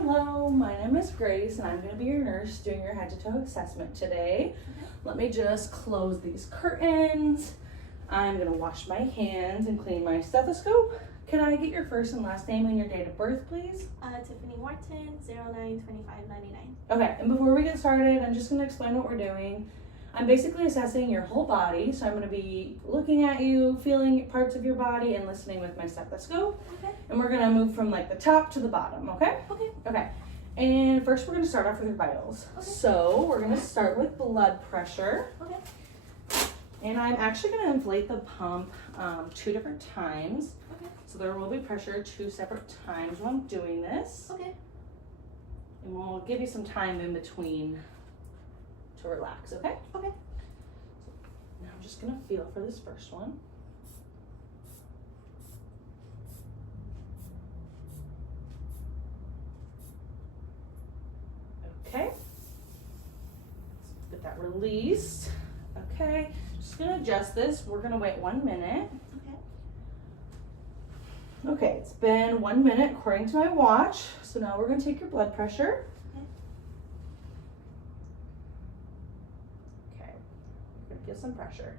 Hello, my name is Grace and I'm going to be your nurse doing your head to toe assessment today. Let me just close these curtains. I'm going to wash my hands and clean my stethoscope. Can I get your first and last name and your date of birth, please? Tiffany Martin, 092599. Okay, and before we get started, I'm just going to explain what we're doing. I'm basically assessing your whole body, so I'm going to be looking at you, feeling parts of your body, and listening with my stethoscope. Okay. And we're going to move from like the top to the bottom, okay? Okay. Okay. And first we're going to start off with your vitals. Okay. So we're going to start with blood pressure. Okay. And I'm actually going to inflate the pump 2 different times. Okay. So there will be pressure 2 separate times while I'm doing this. Okay. And we'll give you some time in between to relax, okay? Okay. Now I'm just going to feel for this first one. Okay. Let's get that released. Okay. Just going to adjust this. We're going to wait 1 minute. Okay. Okay, it's been 1 minute according to my watch. So now we're going to take your blood pressure. Okay. We're going to get some pressure.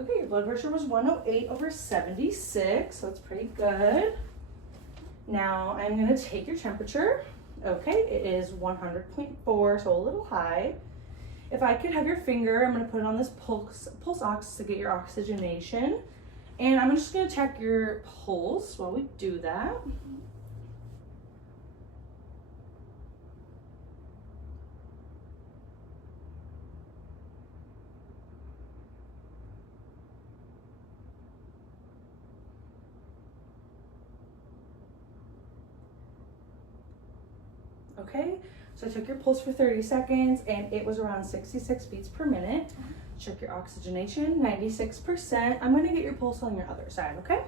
Okay, your blood pressure was 108/76, so it's pretty good. Now I'm going to take your temperature. Okay, it is 100.4, so a little high. If I could have your finger, I'm going to put it on this pulse ox to get your oxygenation. And I'm just going to check your pulse while we do that. Okay, so I took your pulse for 30 seconds and it was around 66 beats per minute. Check your oxygenation, 96%. I'm gonna get your pulse on your other side, okay?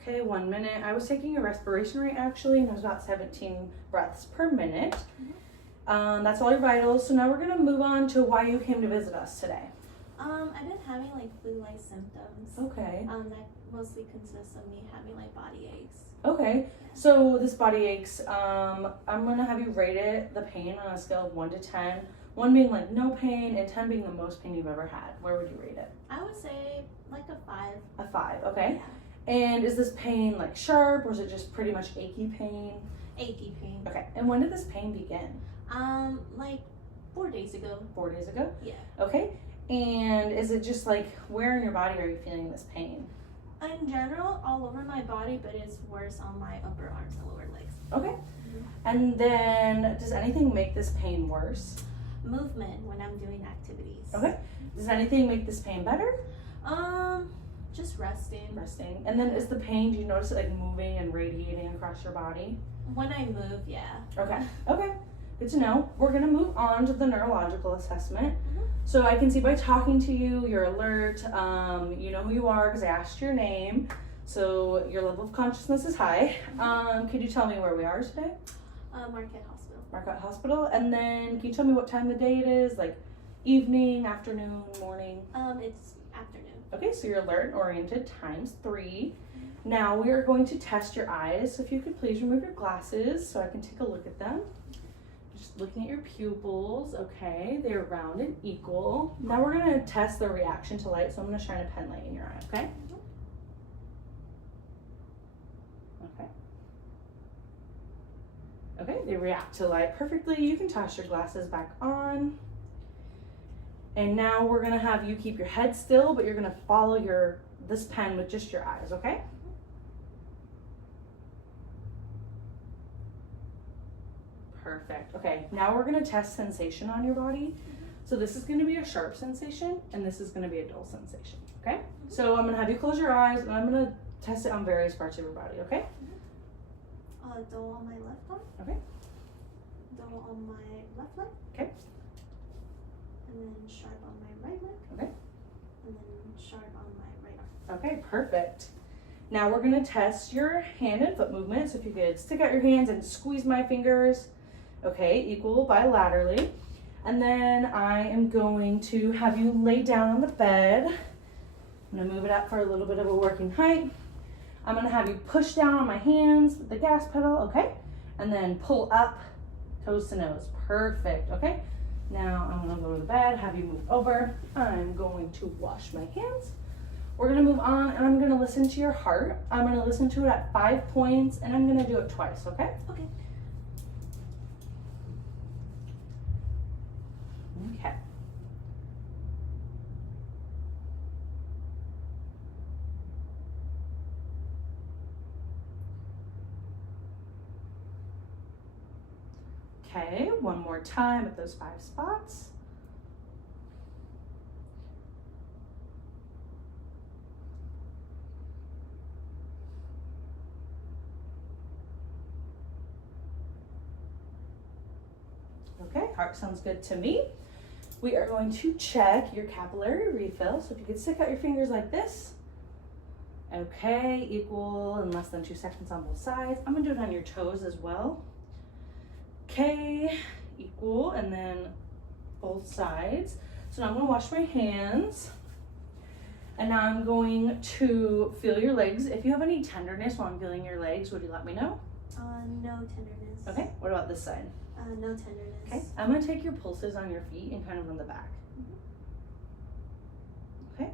Okay, 1 minute. I was taking a respiration rate actually, and it was about 17 breaths per minute. That's all your vitals. So now we're gonna move on to why you came to visit us today. I've been having like flu-like symptoms. Okay. That mostly consists of me having like body aches. Okay. So this body aches, I'm gonna have you rate it, the pain on a scale of 1 to 10. 1 being like no pain and 10 being the most pain you've ever had. Where would you rate it? I would say like a 5. A 5, okay. Yeah. And is this pain like sharp or is it just pretty much achy pain? Achy pain. Okay. And when did this pain begin? Like 4 days ago. 4 days ago? Yeah. Okay. And is it just like where in your body are you feeling this pain? In general, all over my body, but it's worse on my upper arms and lower legs. Okay. And then does anything make this pain worse? Movement when I'm doing activities. Okay. Does anything make this pain better? Just resting. Resting. And then is the pain, do you notice it like moving and radiating across your body? When I move, yeah. Okay. Okay. Good to know. We're going to move on to the neurological assessment. So I can see by talking to you, you're alert, you know who you are because I asked your name. So your level of consciousness is high. Could you tell me where we are today? Marquette Hospital. Marquette Hospital. And then can you tell me what time of the day it is? Like evening, afternoon, morning? It's afternoon. Okay, so you're alert and oriented times 3. Now we are going to test your eyes. So if you could please remove your glasses so I can take a look at them. Just looking at your pupils. Okay, they're round and equal. Now we're going to test the reaction to light. So I'm going to shine a pen light in your eye, okay? Okay. Okay, they react to light perfectly. You can toss your glasses back on. And now we're gonna have you keep your head still, but you're gonna follow this pen with just your eyes, okay? Perfect. Okay, now we're gonna test sensation on your body. So this is gonna be a sharp sensation, and this is gonna be a dull sensation, okay? So I'm gonna have you close your eyes, and I'm gonna test it on various parts of your body, okay? Dull on my left arm. Okay. Dull on my left leg. Okay. And then sharp on my right leg. Okay. And then sharp on my right arm. Okay, perfect. Now we're gonna test your hand and foot movement. So if you could stick out your hands and squeeze my fingers. Okay, equal bilaterally. And then I am going to have you lay down on the bed. I'm gonna move it up for a little bit of a working height. I'm gonna have you push down on my hands with the gas pedal, okay? And then pull up, toes to nose, perfect, okay? Now I'm gonna go to the bed, have you move over. I'm going to wash my hands. We're gonna move on and I'm gonna listen to your heart. I'm gonna listen to it at 5 points and I'm gonna do it twice, okay? Okay. Okay. Okay, one more time at those 5 spots. Okay, heart sounds good to me. We are going to check your capillary refill. So if you could stick out your fingers like this. Okay, equal in less than 2 seconds on both sides. I'm gonna do it on your toes as well. Okay, equal, and then both sides. So now I'm gonna wash my hands. And now I'm going to feel your legs. If you have any tenderness while I'm feeling your legs, would you let me know? No tenderness. Okay, what about this side? No tenderness. Okay, I'm gonna take your pulses on your feet and kind of on the back. Okay.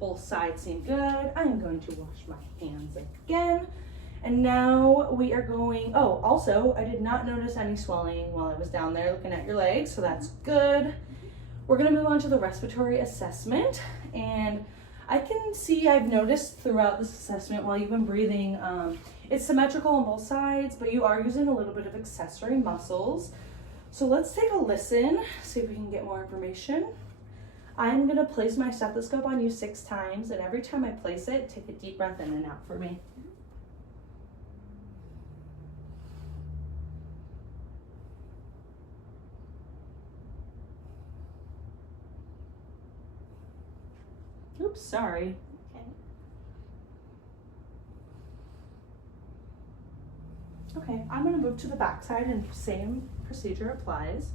Both sides seem good. I'm going to wash my hands again. And now we are going, oh, also, I did not notice any swelling while I was down there looking at your legs, so that's good. We're gonna move on to the respiratory assessment. And I can see, I've noticed throughout this assessment while you've been breathing, it's symmetrical on both sides, but you are using a little bit of accessory muscles. So let's take a listen, see if we can get more information. I'm gonna place my stethoscope on you 6 times, and every time I place it, take a deep breath in and out for me. Oops, sorry. Okay. Okay, I'm gonna move to the back side and same procedure applies.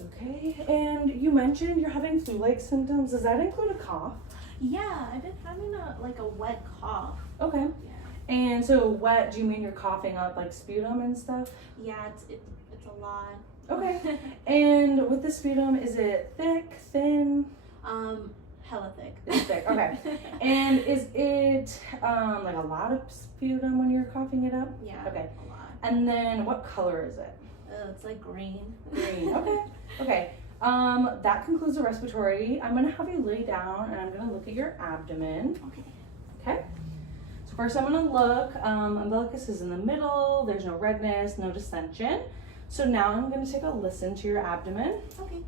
Okay, and you mentioned you're having flu-like symptoms. Does that include a cough? Yeah, I've been having a wet cough. Okay. Yeah. And so wet, do you mean you're coughing up like sputum and stuff? Yeah, it's a lot. Okay. And with the sputum, is it thick, thin? Hella thick. It's thick, okay. And is it like a lot of sputum when you're coughing it up? Yeah. Okay. A lot. And then what color is it? It's like green. Green. Okay. Okay. That concludes the respiratory. I'm gonna have you lay down and I'm gonna look at your abdomen. Okay. Okay. So first I'm gonna look, umbilicus is in the middle, there's no redness, no distension. So now I'm gonna take a listen to your abdomen. Okay.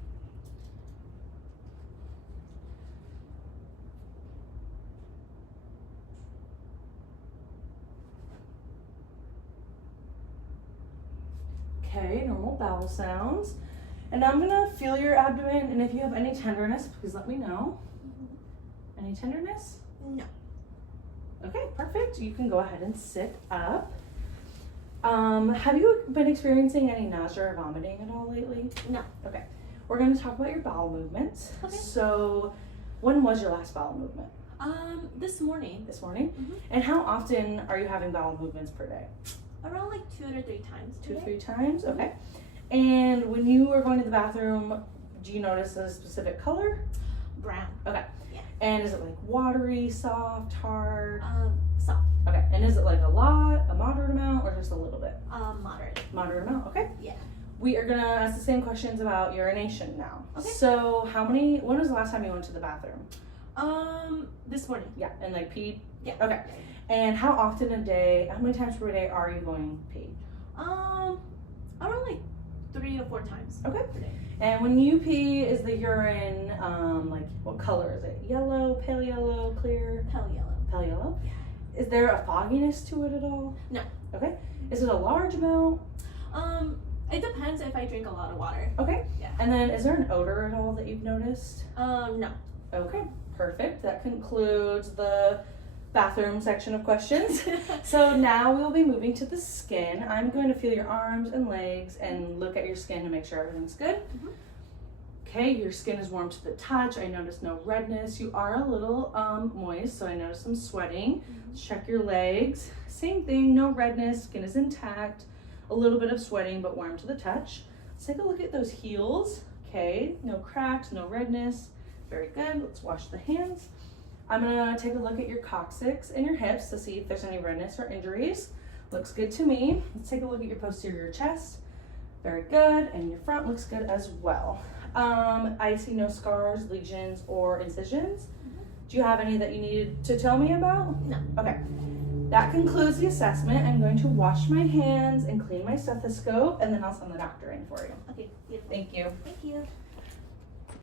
Okay, normal bowel sounds. And now I'm gonna feel your abdomen, and if you have any tenderness, please let me know. Any tenderness? No. Okay, perfect. You can go ahead and sit up. Have you been experiencing any nausea or vomiting at all lately? No. Okay. We're gonna talk about your bowel movements. Okay. So, when was your last bowel movement? This morning. This morning? Mhm. And how often are you having bowel movements per day? Around like 2 to 3 times. 2 to today. 3 times? Okay. And when you are going to the bathroom, do you notice a specific color? Brown. Okay. Yeah. And is it like watery, soft, hard? Soft. Okay. And is it like a lot, a moderate amount, or just a little bit? Moderate. Moderate amount. Okay. Yeah. We are gonna ask the same questions about urination now. Okay. So when was the last time you went to the bathroom? This morning. Yeah. And like peed? Yeah. Okay. And how often a day, how many times per day are you going pee? Around like 3 to 4 times. Okay. Per day. And when you pee, is the urine like what color is it? Yellow, pale yellow, clear? Pale yellow. Pale yellow. Is there a fogginess to it at all? No. Okay. Is it a large amount? It depends if I drink a lot of water. Okay. Yeah. And then is there an odor at all that you've noticed? No. Okay, perfect. That concludes the bathroom section of questions. So now we'll be moving to the skin. I'm going to feel your arms and legs and look at your skin to make sure everything's good. Mhm. Okay, your skin is warm to the touch. I notice no redness. You are a little moist, so I notice some sweating. Check your legs. Same thing, no redness, skin is intact. A little bit of sweating, but warm to the touch. Let's take a look at those heels. Okay, no cracks, no redness. Very good. Let's wash the hands. I'm gonna take a look at your coccyx and your hips to see if there's any redness or injuries. Looks good to me. Let's take a look at your posterior chest. Very good. And your front looks good as well. I see no scars, lesions, or incisions. Do you have any that you needed to tell me about? No. Okay. That concludes the assessment. I'm going to wash my hands and clean my stethoscope, and then I'll send the doctor in for you. Okay, beautiful. Thank you. Thank you.